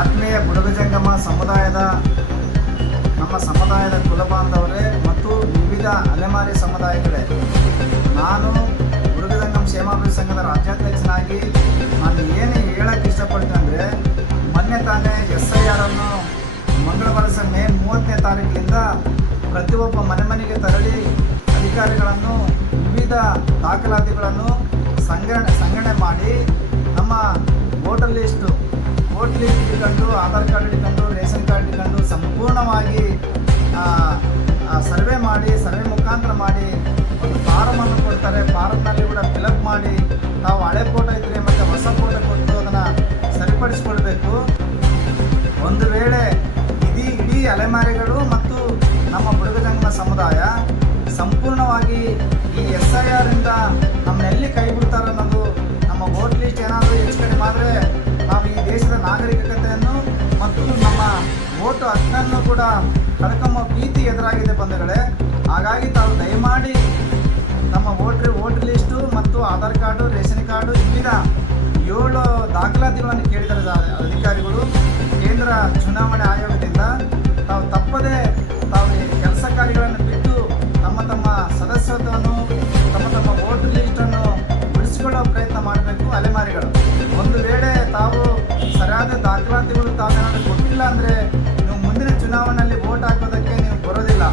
ಆತ್ಮೀಯ ಬುಡಗ ಜಂಗಮ ಸಮುದಾಯದ ನಮ್ಮ ಸಮುದಾಯದ ಕುಲಬಾಂಧವರೇ ಮತ್ತು ವಿವಿಧ ಅಲೆಮಾರಿ ಸಮುದಾಯಗಳೇ, ನಾನು ಬುಡಗ ಜಂಗಮ ಕ್ಷೇಮಾಭಿವೃದ್ಧಿ ಸಂಘದ ರಾಜ್ಯಾಧ್ಯಕ್ಷನಾಗಿ ನಾನು ಏನು ಹೇಳಕ್ಕೆ ಇಷ್ಟಪಡ್ತೀನಿ ಅಂದರೆ, ಮೊನ್ನೆ ತಾನೇ SIR ಅನ್ನು ಮಂಗಳವಾರ ಮೇ 30ನೇ ತಾರೀಕಿನಿಂದ ಪ್ರತಿಯೊಬ್ಬ ಮನೆಗೆ ತೆರಳಿ ಅಧಿಕಾರಿಗಳನ್ನು ವಿವಿಧ ದಾಖಲಾತಿಗಳನ್ನು ಸಂಗ್ರಹಣೆ ಮಾಡಿ ನಮ್ಮ ವೋಟರ್ ಲಿಸ್ಟ್ ಇಟ್ಕೊಂಡು, ಆಧಾರ್ ಕಾರ್ಡ್ ಇಟ್ಕೊಂಡು, ರೇಷನ್ ಕಾರ್ಡ್ ಇಟ್ಕೊಂಡು ಸಂಪೂರ್ಣವಾಗಿ ಸರ್ವೆ ಮುಖಾಂತರ ಮಾಡಿ ಒಂದು ಫಾರಮನ್ನು ಕೊಡ್ತಾರೆ. ಫಾರಮ್ನಲ್ಲಿ ಕೂಡ ಫಿಲಪ್ ಮಾಡಿ ನಾವು ಹಳೆ ಫೋಟೋ ಇದ್ದರೆ ಮತ್ತು ಹೊಸ ಫೋಟೋ ಕೊಟ್ಟು ಅದನ್ನು ಸರಿಪಡಿಸ್ಕೊಳ್ಬೇಕು. ಒಂದು ವೇಳೆ ಇಡೀ ಅಲೆಮಾರಿಗಳು ಮತ್ತು ನಮ್ಮ ಬುಡಗ ಜಂಗಮ ಸಮುದಾಯ ಸಂಪೂರ್ಣವಾಗಿ ಈ SIR ಇಂದ ನಮ್ಮನ್ನೆಲ್ಲಿ ಕೈ ಬಿಡ್ತಾರೆ ಅನ್ನೋದು, ನಮ್ಮ ವೋಟ್ ಲಿಸ್ಟ್ ಏನಾದರೂ ಹೆಚ್ಚು ಕಡಿಮೆ ಆದರೆ ನಾವು ಈ ದೇಶದ ನಾಗರಿಕತೆಯನ್ನು ಮತ್ತು ನಮ್ಮ ವೋಟು ಹಕ್ಕನ್ನು ಕೂಡ ಕಳ್ಕೊಂಬ ಭೀತಿ ಎದುರಾಗಿದೆ ಬಂಧುಗಳೇ. ಹಾಗಾಗಿ ತಾವು ದಯಮಾಡಿ ನಮ್ಮ ವೋಟರ್ ಲಿಸ್ಟು ಮತ್ತು ಆಧಾರ್ ಕಾರ್ಡು, ರೇಷನ್ ಕಾರ್ಡು, ವಿವಿಧ 7 ದಾಖಲಾತಿಗಳನ್ನು ಕೇಳಿದ್ದಾರೆ ಅಧಿಕಾರಿಗಳು ಕೇಂದ್ರ ಚುನಾವಣೆ ಆಯೋಗದಿಂದ. ತಾವು ತಪ್ಪದೇ ತಾವು ಕೆಲಸ ಕಾರ್ಯಗಳನ್ನು ಬಿಟ್ಟು ತಮ್ಮ ಸದಸ್ಯತ್ವವನ್ನು, ತಮ್ಮ ವೋಟರ್ ಲಿಸ್ಟನ್ನು ಉಳಿಸಿಕೊಳ್ಳೋ ಪ್ರಯತ್ನ ಮಾಡಬೇಕು ಅಲೆಮಾರಿಗಳು. ಒಂದು ವೇಳೆ ತಾವು ಸರಿಯಾದ ದಾಖಲಾತಿಗಳು ತಾವೇನಾದರೂ ಕೊಟ್ಟಿಲ್ಲ ಅಂದರೆ ನೀವು ಮುಂದಿನ ಚುನಾವಣೆಯಲ್ಲಿ ವೋಟ್ ಹಾಕೋದಕ್ಕೆ ನೀವು ಬರೋದಿಲ್ಲ.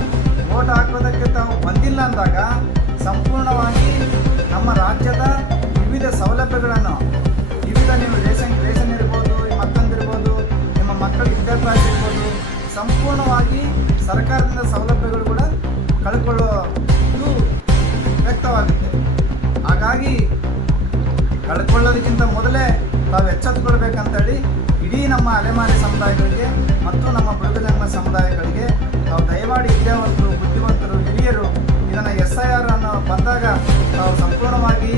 ವೋಟ್ ಹಾಕೋದಕ್ಕೆ ತಾವು ಬಂದಿಲ್ಲ ಅಂದಾಗ ಸಂಪೂರ್ಣವಾಗಿ ನಮ್ಮ ರಾಜ್ಯದ ವಿವಿಧ ಸೌಲಭ್ಯಗಳನ್ನು, ನೀವು ರೇಷನ್ ಇರ್ಬೋದು, ಮತ್ತೊಂದಿರ್ಬೋದು, ನಿಮ್ಮ ಮಕ್ಕಳ ವಿದ್ಯಾಭ್ಯಾಸ ಇರ್ಬೋದು, ಸಂಪೂರ್ಣವಾಗಿ ಸರ್ಕಾರದಿಂದ ಸೌಲಭ್ಯಗಳು ಕೂಡ ಕಳ್ಕೊಳ್ಳೋದು ವ್ಯಕ್ತವಾಗುತ್ತೆ. ಹಾಗಾಗಿ ಕಳ್ಕೊಳ್ಳೋದಕ್ಕಿಂತ ಮೊದಲೇ ತಾವು ಎಚ್ಚೆತ್ತುಕೊಳ್ಬೇಕಂತೇಳಿ ಇಡೀ ನಮ್ಮ ಅಲೆಮಾರಿ ಸಮುದಾಯಗಳಿಗೆ ಮತ್ತು ನಮ್ಮ ಬುಡಗ ಜಂಗಮ ಸಮುದಾಯಗಳಿಗೆ ನಾವು ದಯಮಾಡಿ ವಿದ್ಯಾವಂತರು, ಬುದ್ಧಿವಂತರು, ಹಿರಿಯರು ಇದನ್ನು SIR ಅನ್ನು ಬಂದಾಗ ತಾವು ಸಂಪೂರ್ಣವಾಗಿ